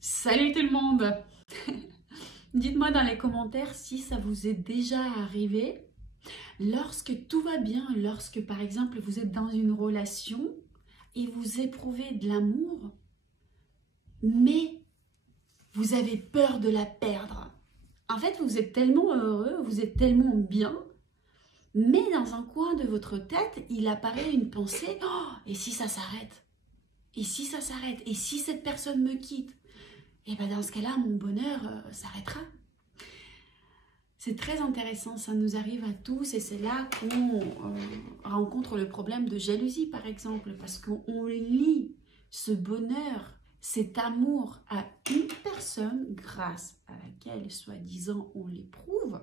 Salut tout le monde. Dites-moi dans les commentaires si ça vous est déjà arrivé lorsque tout va bien, lorsque par exemple vous êtes dans une relation et vous éprouvez de l'amour, mais vous avez peur de la perdre. En fait, vous êtes tellement heureux, vous êtes tellement bien, mais dans un coin de votre tête, il apparaît une pensée, oh, et si ça s'arrête? Et si ça s'arrête? Et si cette personne me quitte? Et bien dans ce cas-là, mon bonheur s'arrêtera. C'est très intéressant, ça nous arrive à tous et c'est là qu'on rencontre le problème de jalousie par exemple, parce qu'on lie ce bonheur, cet amour à une personne grâce à laquelle soi-disant on l'éprouve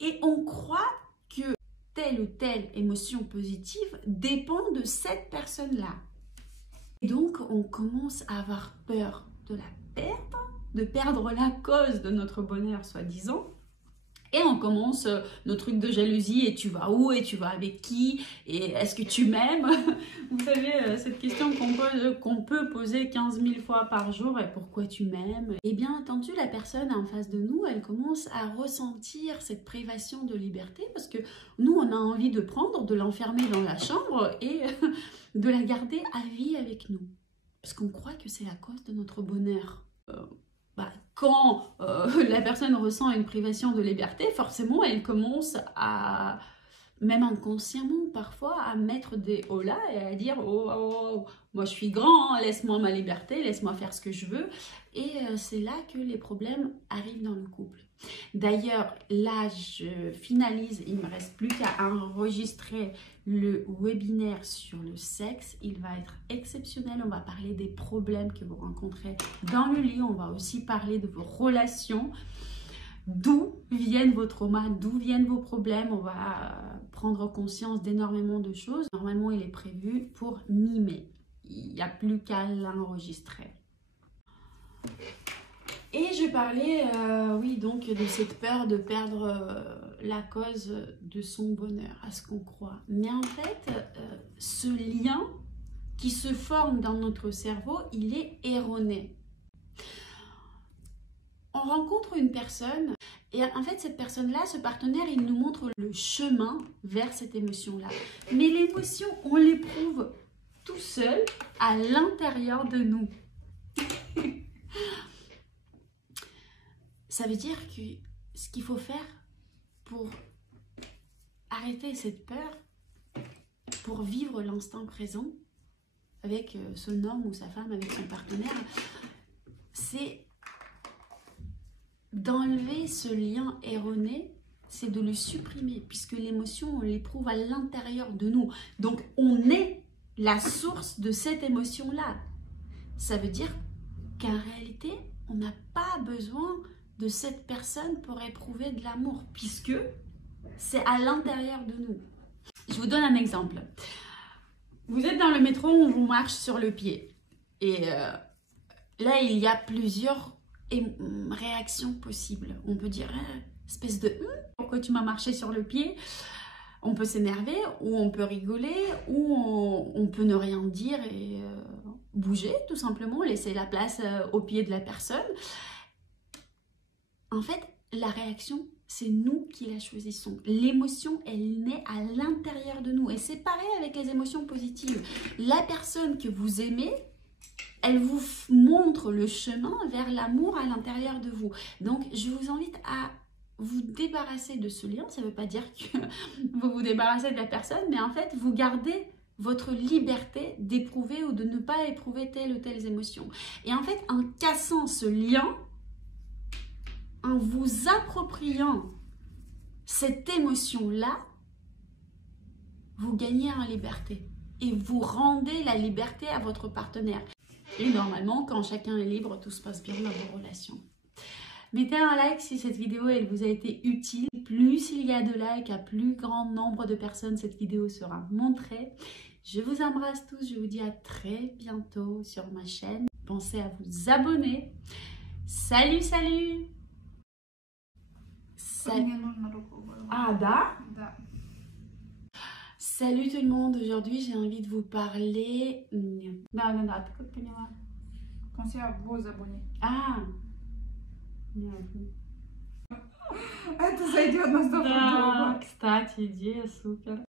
et on croit que telle ou telle émotion positive dépend de cette personne-là. Et donc on commence à avoir peur de la perdre, de perdre la cause de notre bonheur soi-disant. Et on commence nos trucs de jalousie, et tu vas où, et tu vas avec qui, et est-ce que tu m'aimes? Vous savez, cette question qu'on peut poser 15 000 fois par jour, et pourquoi tu m'aimes? Et bien entendu, la personne en face de nous, elle commence à ressentir cette privation de liberté, parce que nous, on a envie de prendre, de l'enfermer dans la chambre, et de la garder à vie avec nous. Parce qu'on croit que c'est la cause de notre bonheur. Quand la personne ressent une privation de liberté, forcément, elle commence à, même inconsciemment parfois, à mettre des hola et à dire oh, oh, oh, moi je suis grand, laisse-moi ma liberté, laisse-moi faire ce que je veux. Et c'est là que les problèmes arrivent dans le couple. D'ailleurs, là, je finalise, il ne me reste plus qu'à enregistrer le webinaire sur le sexe. Il va être exceptionnel, on va parler des problèmes que vous rencontrez dans le lit, on va aussi parler de vos relations, d'où viennent vos traumas, d'où viennent vos problèmes, on va prendre conscience d'énormément de choses. Normalement, il est prévu pour mi-mai, il n'y a plus qu'à l'enregistrer. Et je parlais, oui, donc de cette peur de perdre la cause de son bonheur, à ce qu'on croit. Mais en fait, ce lien qui se forme dans notre cerveau, il est erroné. On rencontre une personne et en fait, cette personne-là, ce partenaire, il nous montre le chemin vers cette émotion-là. Mais l'émotion, on l'éprouve tout seul à l'intérieur de nous. Ça veut dire que ce qu'il faut faire pour arrêter cette peur, pour vivre l'instant présent avec son homme ou sa femme, avec son partenaire, c'est d'enlever ce lien erroné, c'est de le supprimer, puisque l'émotion, on l'éprouve à l'intérieur de nous. Donc, on est la source de cette émotion-là. Ça veut dire qu'en réalité, on n'a pas besoin de cette personne pour éprouver de l'amour, puisque c'est à l'intérieur de nous. Je vous donne un exemple. Vous êtes dans le métro, on vous marche sur le pied. Et là, il y a plusieurs réactions possibles. On peut dire, espèce de pourquoi tu m'as marché sur le pied? On peut s'énerver, ou on peut rigoler, ou on peut ne rien dire et bouger, tout simplement, laisser la place au pied de la personne. En fait, la réaction, c'est nous qui la choisissons. L'émotion, elle naît à l'intérieur de nous. Et c'est pareil avec les émotions positives. La personne que vous aimez, elle vous montre le chemin vers l'amour à l'intérieur de vous. Donc, je vous invite à vous débarrasser de ce lien. Ça ne veut pas dire que vous vous débarrassez de la personne, mais en fait, vous gardez votre liberté d'éprouver ou de ne pas éprouver telle ou telle émotion. Et en fait, en cassant ce lien, en vous appropriant cette émotion-là, vous gagnez en liberté et vous rendez la liberté à votre partenaire. Et normalement, quand chacun est libre, tout se passe bien dans vos relations. Mettez un like si cette vidéo elle vous a été utile. Plus il y a de likes, à plus grand nombre de personnes, cette vidéo sera montrée. Je vous embrasse tous, je vous dis à très bientôt sur ma chaîne. Pensez à vous abonner. Salut, salut! Salut tout le monde, aujourd'hui j'ai envie de vous parler... Conseil vous abonner. А, понятно. Это зайдет на 100%. Да, кстати, идея супер.